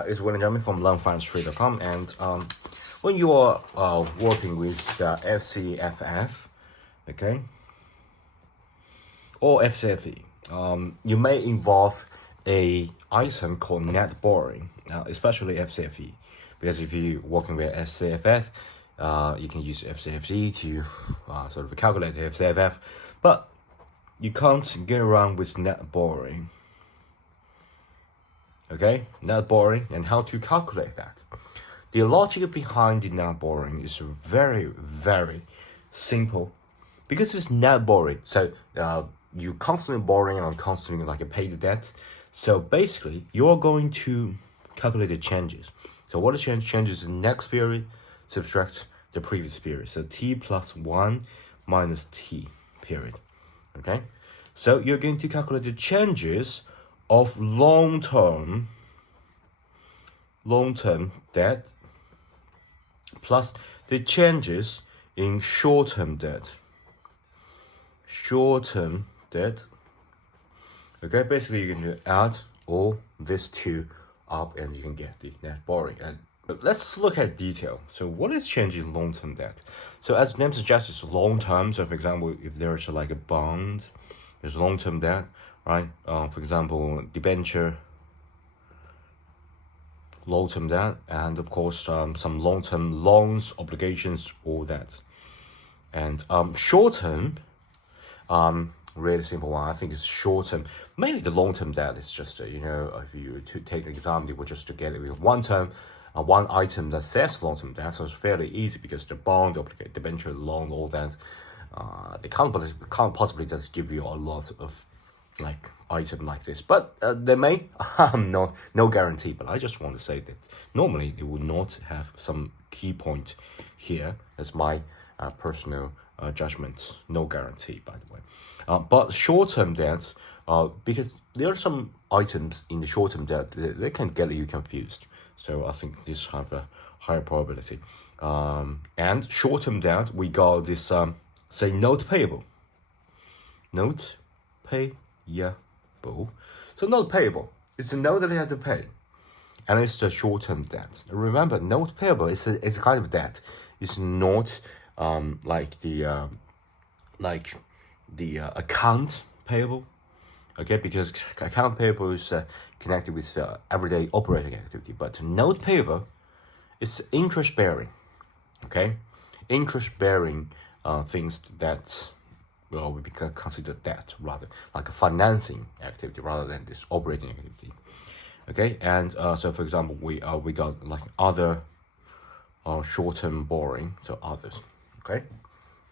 It's William Jeremy from LearnFinanceTrade.com, and when you are working with the FCFF, okay, or FCFE, you may involve a item called net borrowing, especially FCFE, because if you're working with FCFF, you can use FCFE to sort of calculate the FCFF, but you can't get around with net borrowing. Okay, net borrowing and how to calculate that. The logic behind the net borrowing is very, very simple, because it's net borrowing. So you constantly borrowing and constantly pay the debt. So basically, you're going to calculate the changes. So what the changes in next period subtract the previous period. So t plus 1 minus t period. Okay, so you're going to calculate the changes of long-term debt plus the changes in short-term debt. Okay, basically you're going to add all these two up and you can get the net borrowing. But let's look at detail. So what is change in long-term debt? So as the name suggests, it's long-term. So for example, if there's a bond, there's long-term debt, right? For example, debenture, long-term debt, and of course some long-term loans, obligations, all that. And short-term, really simple one. I think it's short-term. Mainly the long-term debt is just if you to take an example, just to get it with one item that says long-term debt, so it's fairly easy because the bond, obligation, debenture, loan, all that, they can't possibly just give you a lot of item like this, but they may. No guarantee, but I just want to say that normally it would not have some key point here. That's my personal judgment. No guarantee, by the way. But short-term debts, because there are some items in the short-term debt they can get you confused. So I think this have a higher probability. And short-term debt, we got this say note payable. Note payable. So note payable, it's the note that you have to pay, and it's the short-term debt. Remember, note payable is a kind of debt. It's not like the account payable. Okay, because account payable is connected with everyday operating activity, but note payable is interest bearing. Okay, interest bearing things that we can consider debt, rather like a financing activity rather than this operating activity. Okay, and so for example, we got other short-term borrowing, so others. Okay,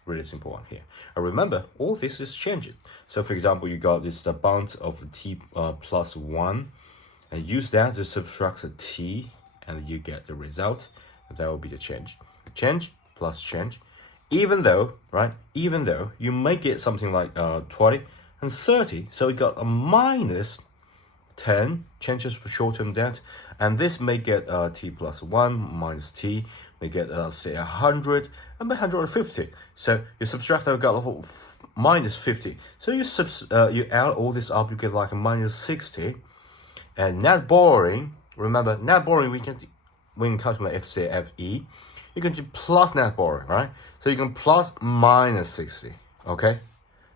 really simple one here. And remember, all this is changing. So for example, you got this the bond of t plus 1, and use that to subtract the t, and you get the result. That will be the change. Change plus change. Even though you may get something like 20 and 30, so we got a minus 10 changes for short-term debt, and this may get t plus 1 minus t, may get say 100 and 150. So you subtract that, we got minus 50. So you add all this up, you get a minus 60. And net borrowing, remember net borrowing we can calculate FCFE. You can do plus net borrowing, right? So you can plus minus 60, okay?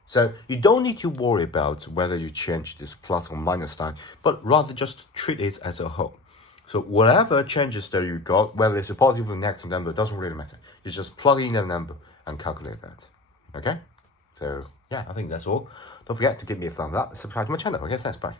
So you don't need to worry about whether you change this plus or minus sign, but rather just treat it as a whole. So whatever changes that you got, whether it's a positive or negative number, doesn't really matter. You just plug in the number and calculate that, okay? So yeah, I think that's all. Don't forget to give me a thumbs up, subscribe to my channel. Okay, thanks, bye.